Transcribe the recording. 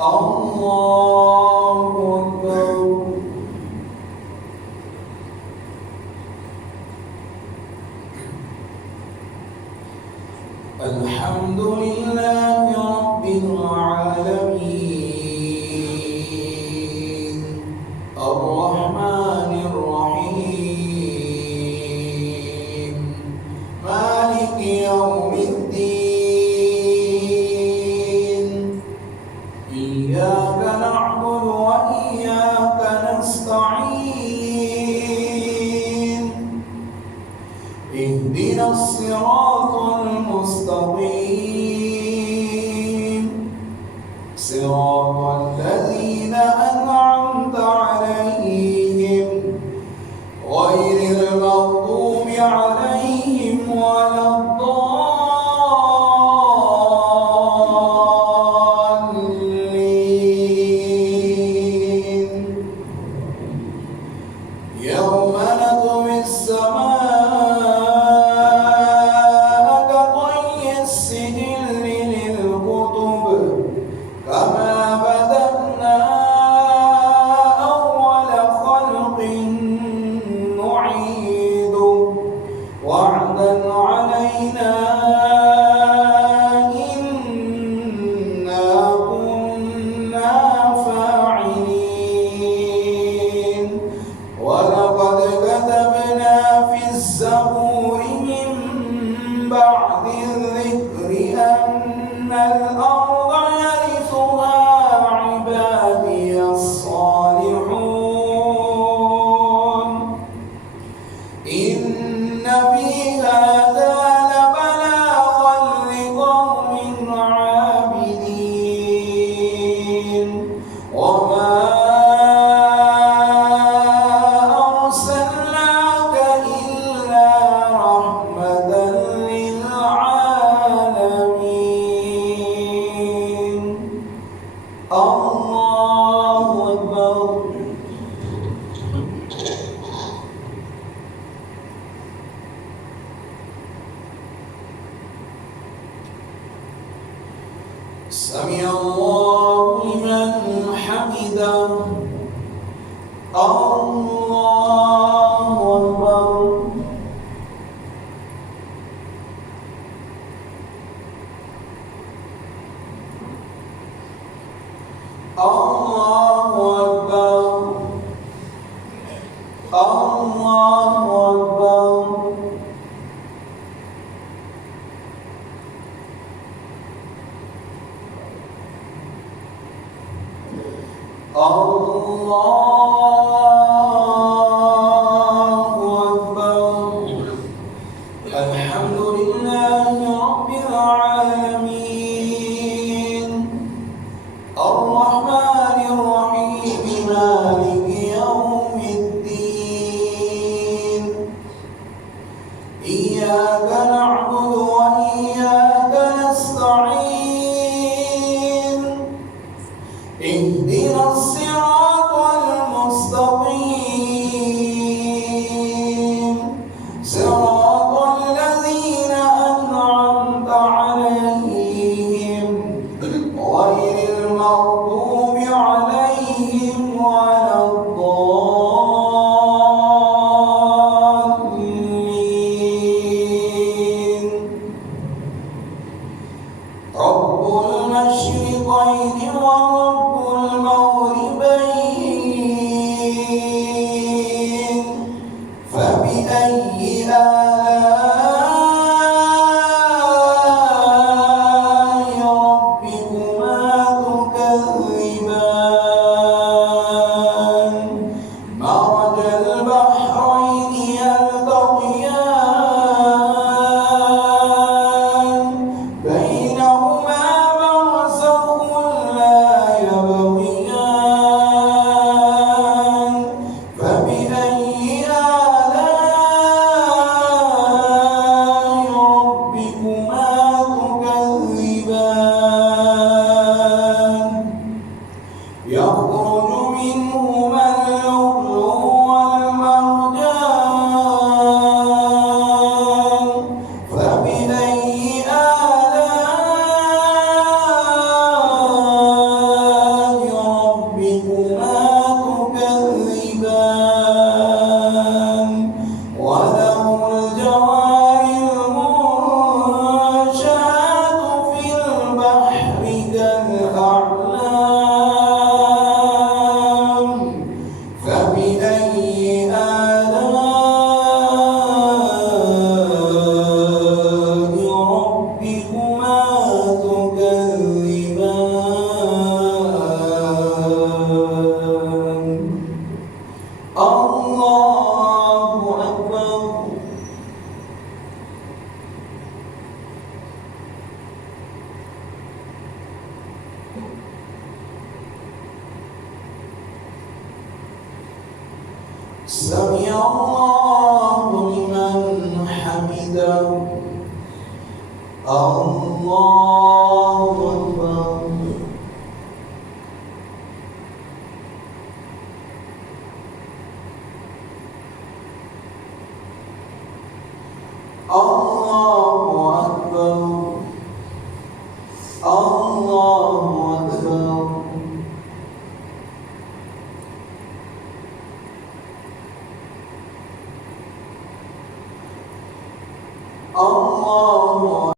الله أكبر. الحمد لله رب العالمين الرحمن الرحيم مالك يوم الدين إياك نعبد وإياك نستعين اهدنا الصراط المستقيم صراط الذين أنعمت عليهم غير المغضوب عليهم ولا الضالين. يوم نطوي السماء كطي السجل للكتب كما بدأنا أول خلق نعيده وعدا علينا إنا كنا فاعلين. ولقد كتبنا في الزبور من بعد الذكر أن الأرض يرثها عبادي الصالحون إن في هذا لبلاغا لقوم عابدين. وما أرسلناك إلا رحمة للعالمين. الله أكبر. سمع الله لمن حمده. الله أكبر. الله أكبر. الله أكبر. الله أكبر. الحمد لله رب العالمين الرحمن الرحيم مالك يوم الدين إياك نعبد وإياك نستعين اهدنا الصراط المستقيم صراط الذين أنعمت عليهم غير المغضوب عليهم ولا الضالين. رب المشرقين ورب المغربين فبأي آلاء ربكما تكذبان. مرج البحرين يلتقيان بينهما برزخ لا الأعلام فبأي آلاء ربكما تكذبان الله أكبر سمع الله لمن حمده الله أكبر الله أكبر الله أكبر الله